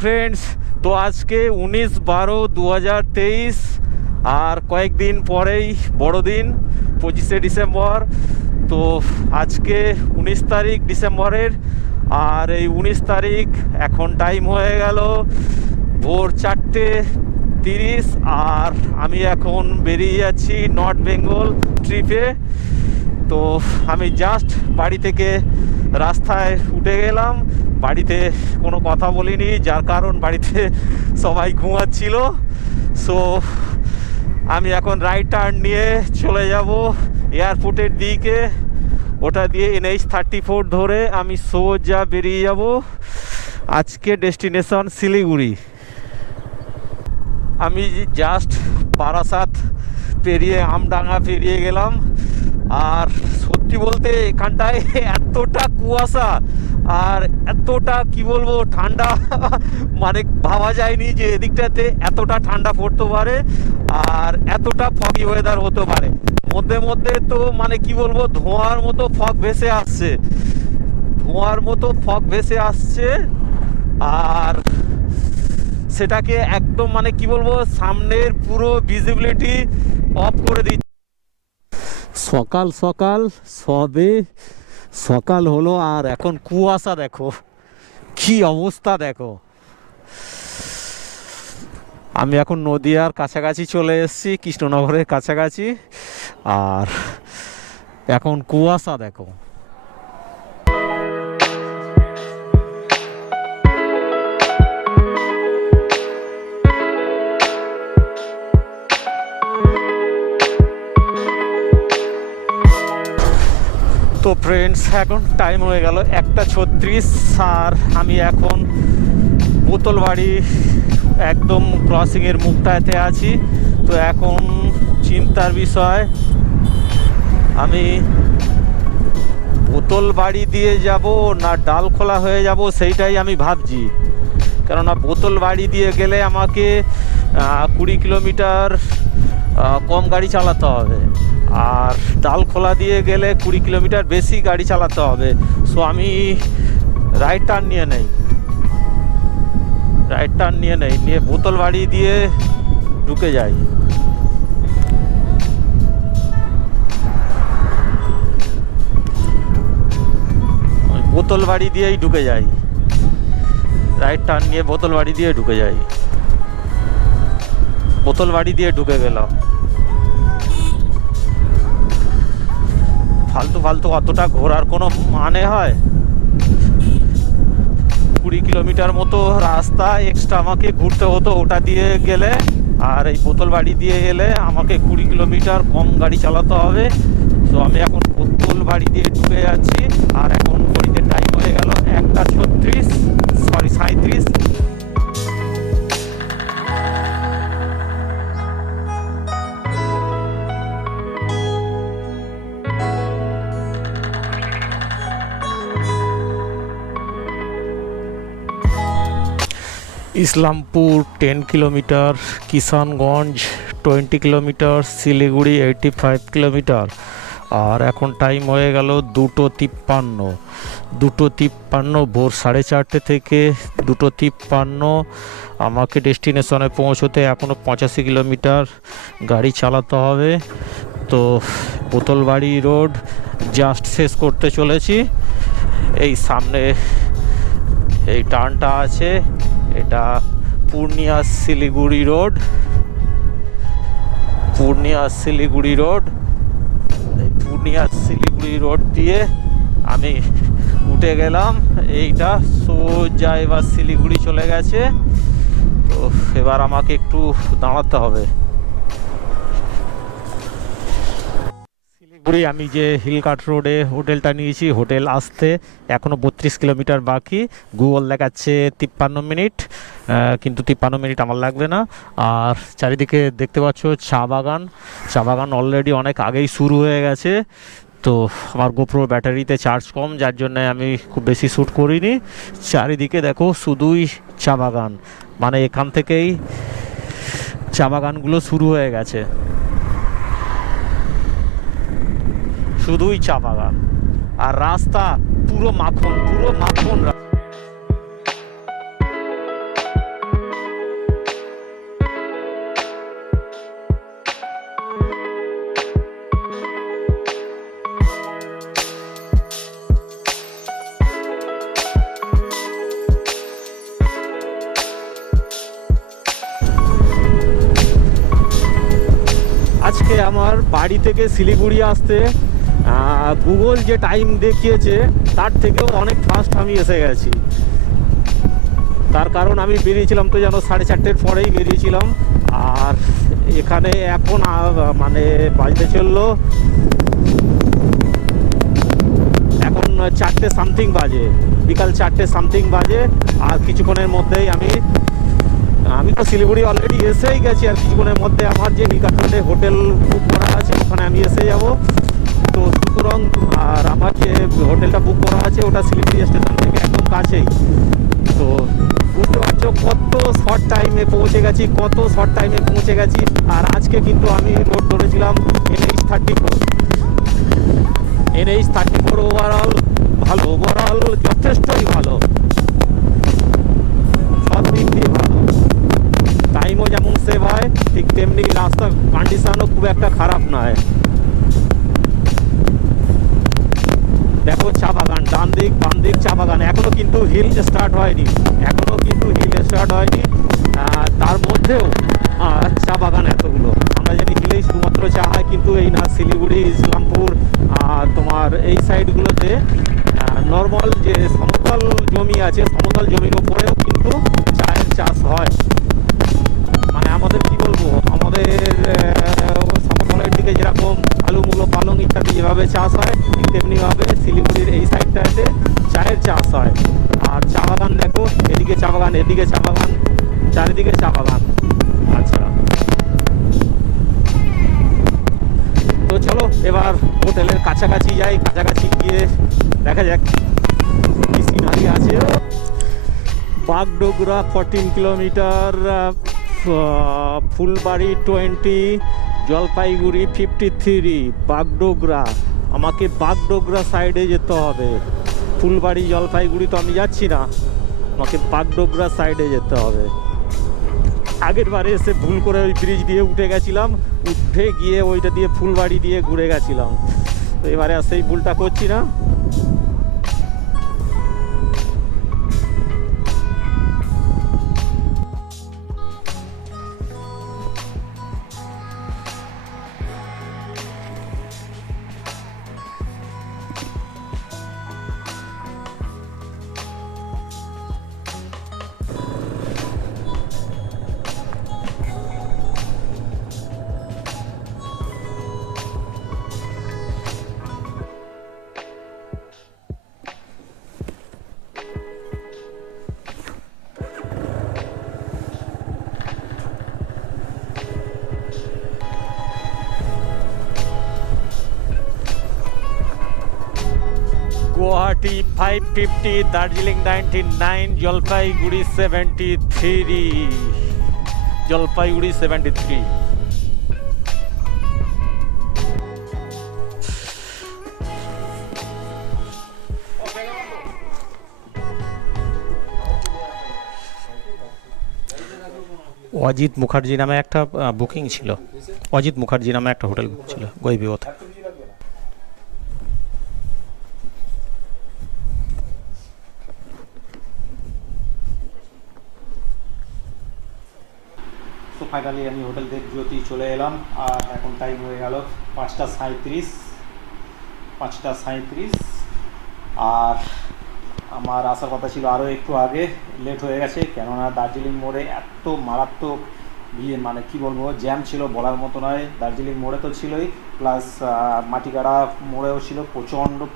Friends, তো আজকে 19/12/2023 আর কয়েকদিন পরেই বড়দিন 25শে ডিসেম্বর। তো আজকে 19 তারিখ ডিসেম্বরের, আর এই 19 তারিখ এখন টাইম হয়ে গেল ভোর 4:30, আর আমি এখন বেরিয়ে যাচ্ছি নর্থ বেঙ্গল ট্রিপে। তো আমি জাস্ট বাড়ি থেকে রাস্তায় উঠে গেলাম, বাড়িতে কোনো কথা বলিনি, যার কারণ বাড়িতে সবাই ঘুমাচ্ছিল। সো আমি এখন রাইট টার্ন নিয়ে চলে যাব এয়ারপোর্টের দিকে। ওটা দিয়ে NH-34 ধরে আমি সোজা বেরিয়ে যাব আজকে ডেস্টিনেশন শিলিগুড়ি। আমি জাস্ট বারাসাত পেরিয়ে আমডাঙ্গা পেরিয়ে গেলাম, আর সত্যি বলতে এখানটায় এতটা কুয়াশা আর এতটা কি বলবো ঠান্ডা, মানে ভাবা যায়নি যে এদিকটাতে এতটা ঠান্ডা পড়তে পারে আর এতটা ফগি ওয়েদার হতে পারে। মধ্যে মধ্যে তো মানে কি বলবো ধোঁয়ার মতো ফগ ভেসে আসছে, আর সেটাকে একদম মানে কি বলবো সামনের পুরো ভিজিবিলিটি অফ করে দিচ্ছে। সকাল সকাল সবে সকাল হলো আর এখন কুয়াশা দেখো কি অবস্থা দেখো। আমি এখন নদিয়ার কাছাকাছি চলে এসেছি, কৃষ্ণনগরের কাছাকাছি, আর এখন কুয়াশা দেখো। তো ফ্রেন্ডস, এখন টাইম হয়ে গেল 1:36, আর আমি এখন বোতলবাড়ি একদম ক্রসিংয়ের মুখটাতে আছি। তো এখন চিন্তার বিষয়, আমি বোতলবাড়ি দিয়ে যাব না ডালখোলা হয়ে যাব সেইটাই আমি ভাবছি। কেননা বোতলবাড়ি দিয়ে গেলে আমাকে 20 কিলোমিটার কম গাড়ি চালাতে হবে, আর ডালখোলা দিয়ে গেলে 20 কিলোমিটার বেশি গাড়ি চালাতে হবে। সো আমি রাইট টার্ন নিয়ে বোতলবাড়ি দিয়ে ঢুকে যাই। বোতলবাড়ি দিয়েই ঢুকে যাই, রাইট টার্ন নিয়ে বোতলবাড়ি দিয়ে ঢুকে যাই। বোতলবাড়ি দিয়ে ঢুকে গেলাম। ফালতু অতটা ঘোরার কোনো মানে হয়? 20 কিলোমিটার মতো রাস্তা এক্সট্রা আমাকে ঘুরতে হতো ওটা দিয়ে গেলে, আর এই বোতলবাড়ি দিয়ে গেলে আমাকে 20 কিলোমিটার কম গাড়ি চালাতে হবে। তো আমি এখন বোতলবাড়ি দিয়ে ঢুকে যাচ্ছি, আর এখন ঘড়িতে টাইম হয়ে গেল 1:37। Islampur 10 kilometre, Kishanganj 20 kilometre, Siliguri 85 kilometre, আর এখন টাইম হয়ে গেল 2:53। ভোর 4:30 থেকে 2:53 আমাকে ডেস্টিনেশনে পৌঁছতে এখনও 85 কিলোমিটার গাড়ি চালাতে হবে। তো বোতলবাড়ি রোড জাস্ট শেষ করতে চলেছি। এই সামনে এই টার্নটা আছে, এটা পূর্ণিয়া শিলিগুড়ি রোড। পূর্ণিয়া শিলিগুড়ি রোড দিয়ে আমি উঠে গেলাম। এইটা সোজা এবার শিলিগুড়ি চলে গেছে। তো এবার আমাকে একটু দাঁড়াতে হবে। শিলিগুড়ি আমি যে হিলকাট রোডে হোটেলটা নিয়েছি, হোটেল আসতে এখনও 32 কিলোমিটার বাকি। গুগল দেখাচ্ছে 53 মিনিট, কিন্তু 53 মিনিট আমার লাগবে না। আর চারিদিকে দেখতে পাচ্ছ চা বাগান অলরেডি অনেক আগেই শুরু হয়ে গেছে। তো আমার গোপ্রো ব্যাটারিতে চার্জ কম, যার জন্য আমি খুব বেশি শ্যুট করিনি। চারিদিকে দেখো শুধুই চা বাগান, মানে এখান থেকেই চা বাগানগুলো শুরু হয়ে গেছে, শুধুই চা বাগান। আর রাস্তা পুরো মাখন আজকে আমার বাড়ি থেকে শিলিগুড়ি আসতে গুগল যে টাইম দেখিয়েছে তার থেকেও অনেক ফাস্ট আমি এসে গেছি। তার কারণ আমি বেরিয়েছিলাম তো যেন 4:30-র পরেই বেরিয়েছিলাম। আর এখানে এখন মানে বাজতে চললো এখন 4টে সামথিং বাজে, বিকাল 4টে সামথিং বাজে। আর কিছুক্ষণের মধ্যেই আমি তো শিলিগুড়ি অলরেডি এসেই গেছি। আর কিছুক্ষণের মধ্যে আমার যে নীলকাঠন্ডে হোটেল বুক করা আছে ওখানে আমি এসে যাব। তো সুতরাং আর আমার যে হোটেলটা বুক করা আছে ওটা শিলিগুড়ি স্টেশন থেকে একদম কাছেই। তো বুঝতে পারছো কত শর্ট টাইমে পৌঁছে গেছি। আর আজকে কিন্তু আমি রোড ধরেছিলাম NH34 ওভারঅল যথেষ্টই ভালো, সব দিক দিয়ে ভালো। টাইমও যেমন সেভ হয় ঠিক তেমনি রাস্তার কন্ডিশনও খুব একটা খারাপ নয়। দেখো চা বাগান, ডান দিক বাম দিক চা বাগান। এখনো কিন্তু হিল স্টার্ট হয়নি। তার মধ্যেও চা বাগান এতগুলো। আমরা জানি হিলেই শুধুমাত্র চা হয়, কিন্তু এই না, শিলিগুড়ি, ইসলামপুর তোমার এই সাইডগুলোতে নর্মাল যে সমতল জমি আছে, সমতল জমির উপরেও কিন্তু চায়ের চাষ হয়। মানে আমাদের কি বলবো, আমাদের সমতলের দিকে যেরকম আলু, মূলো, পালং ইত্যাদি যেভাবে চাষ হয় ঠিক তেমনিভাবে শিলিগুড়ির এই সাইডটাতে চায়ের চাষ হয়। আর চা বাগান দেখো, এদিকে চা বাগান, এদিকে চা বাগান, চারিদিকে চা বাগান। আচ্ছা, তো চলো এবার হোটেলের কাছাকাছি যাই। কাছাকাছি গিয়ে দেখা যাক কি সিনারি আছে। বাগডোগরা 14 কিলোমিটার, ফুলবাড়ি 20, জলপাইগুড়ি 53। বাগডোগরা, আমাকে বাগডোগরা সাইডে যেতে হবে। ফুলবাড়ি জলপাইগুড়ি তো আমি যাচ্ছি না, আমাকে বাগডোগরা সাইডে যেতে হবে। আগের বারে এসে ভুল করে ওই ব্রিজ দিয়ে উঠে গেছিলাম, উঠে গিয়ে ওইটা দিয়ে ফুলবাড়ি দিয়ে ঘুরে গেছিলাম। তো এবারে আর সেই ভুলটা করছি না। গুয়াহাটি 550, দার্জিলিং 99, জলপাইগুড়ি 73। অজিত মুখার্জি নামে একটা বুকিং ছিল, অজিত মুখার্জি নামে একটা হোটেল বুক ছিল গৈবিওতে। তো ফাইনালি আমি হোটেল দেবজ্যোতি চলে এলাম। আর এখন টাইম হয়ে গেল 5:37। আর আমার আসার কথা ছিল আরও একটু আগে, লেট হয়ে গেছে। কেননা দার্জিলিং মোড়ে এত মারাত্মক মানে কি বলবো, জ্যাম ছিল বলার মতো নয়। দার্জিলিং মোড়ে তো ছিলই, প্লাস মাটিগাড়া মোড়েও ছিল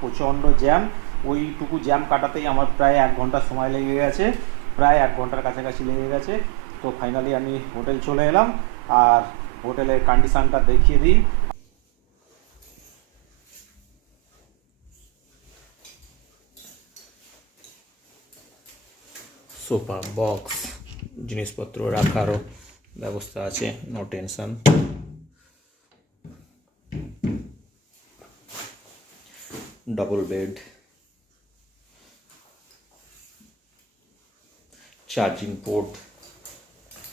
প্রচণ্ড জ্যাম। ওইটুকু জ্যাম কাটাতেই আমার প্রায় 1 ঘন্টা সময় লেগে গেছে, প্রায় 1 ঘন্টার কাছাকাছি লেগে গেছে। তো ফাইনালি আমি হোটেল চলে এলাম। আর হোটেলের কন্ডিশনটা দেখিয়ে দিই। সোফা, বক্স, জিনিসপত্র রাখারও ব্যবস্থা আছে, no tension. Double bed, charging port,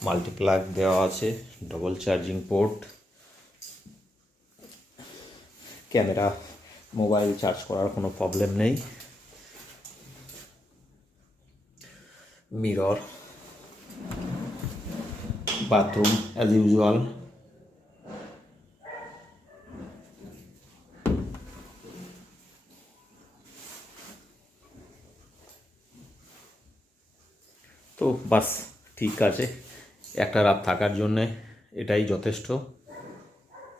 multiplug দেওয়া আছে, double charging port, camera, mobile charge করার কোনো প্রবলেম নেই, মিরর, বাথরুম অ্যাজ ইউজুয়াল, তো বাস ঠিক আছে, একটা রাত থাকার জন্যে এটাই যথেষ্ট।